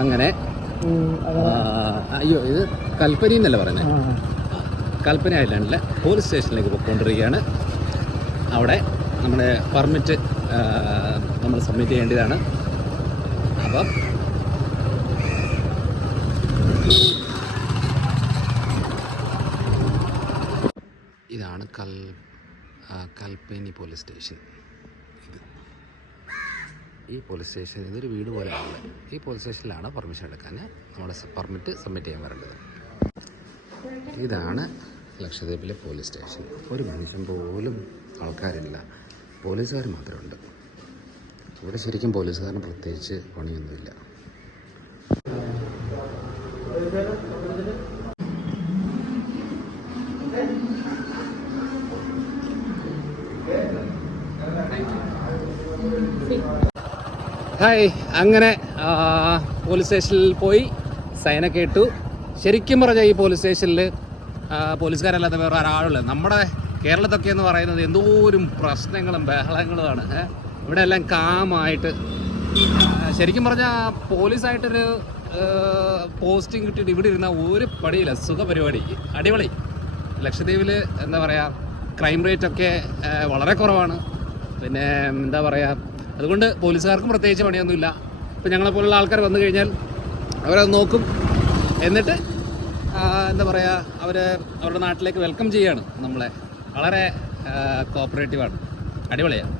അങ്ങനെ അയ്യോ ഇത് കൽപ്പനി എന്നല്ലേ പറയുന്നത്, കൽപ്പന ഐലൻഡിലെ പോലീസ് സ്റ്റേഷനിലേക്ക് പോയിക്കൊണ്ടിരിക്കുകയാണ്. അവിടെ നമ്മുടെ പെർമിറ്റ് നമ്മൾ സബ്മിറ്റ് ചെയ്യേണ്ടതാണ്. അപ്പം ഇതാണ് കൽപ്പനി പോലീസ് സ്റ്റേഷൻ. ഈ പോലീസ് സ്റ്റേഷൻ ഇതൊരു വീട് പോലെയാണ്. ഈ പോലീസ് സ്റ്റേഷനിലാണ് പെർമിഷൻ എടുക്കാൻ നമ്മുടെ പെർമിറ്റ് സബ്മിറ്റ് ചെയ്യാൻ വരേണ്ടത്. ഇതാണ് ലക്ഷദ്വീപിലെ പോലീസ് സ്റ്റേഷൻ. ഒരു മനുഷ്യൻ പോലും ആൾക്കാരില്ല, പോലീസുകാർ മാത്രമേ ഉണ്ട്. ഇവിടെ ശരിക്കും പോലീസുകാരന് പ്രത്യേകിച്ച് പണിയൊന്നുമില്ല. ഹായ്, അങ്ങനെ പോലീസ് സ്റ്റേഷനിൽ പോയി സൈനൊക്കെ ഇട്ടു. ശരിക്കും പറഞ്ഞാൽ ഈ പോലീസ് സ്റ്റേഷനിൽ പോലീസുകാരല്ലാത്ത വേറെ ഒരാളുമില്ല. നമ്മുടെ കേരളത്തൊക്കെ എന്ന് പറയുന്നത് എന്തോരം പ്രശ്നങ്ങളും ബഹളങ്ങളുമാണ്. ഇവിടെ എല്ലാം കാമായിട്ട്, ശരിക്കും പറഞ്ഞാൽ പോലീസായിട്ടൊരു പോസ്റ്റിംഗ് കിട്ടിയിട്ട് ഇവിടെ ഇരുന്ന ഒരു പടിയില്ല. സുഖ പരിപാടി, അടിപൊളി. ലക്ഷദ്വീപിൽ എന്താ പറയുക, ക്രൈം റേറ്റൊക്കെ വളരെ കുറവാണ്. പിന്നെ എന്താ പറയുക, അതുകൊണ്ട് പോലീസുകാർക്കും പ്രത്യേകിച്ച് പണിയൊന്നുമില്ല. ഇപ്പം ഞങ്ങളെപ്പോലുള്ള ആൾക്കാർ വന്നു കഴിഞ്ഞാൽ അവരത് നോക്കും, എന്നിട്ട് എന്താ പറയുക, അവരുടെ നാട്ടിലേക്ക് വെൽക്കം ചെയ്യുകയാണ് നമ്മളെ. വളരെ കോപ്പറേറ്റീവാണ്, അടിപൊളിയാണ്.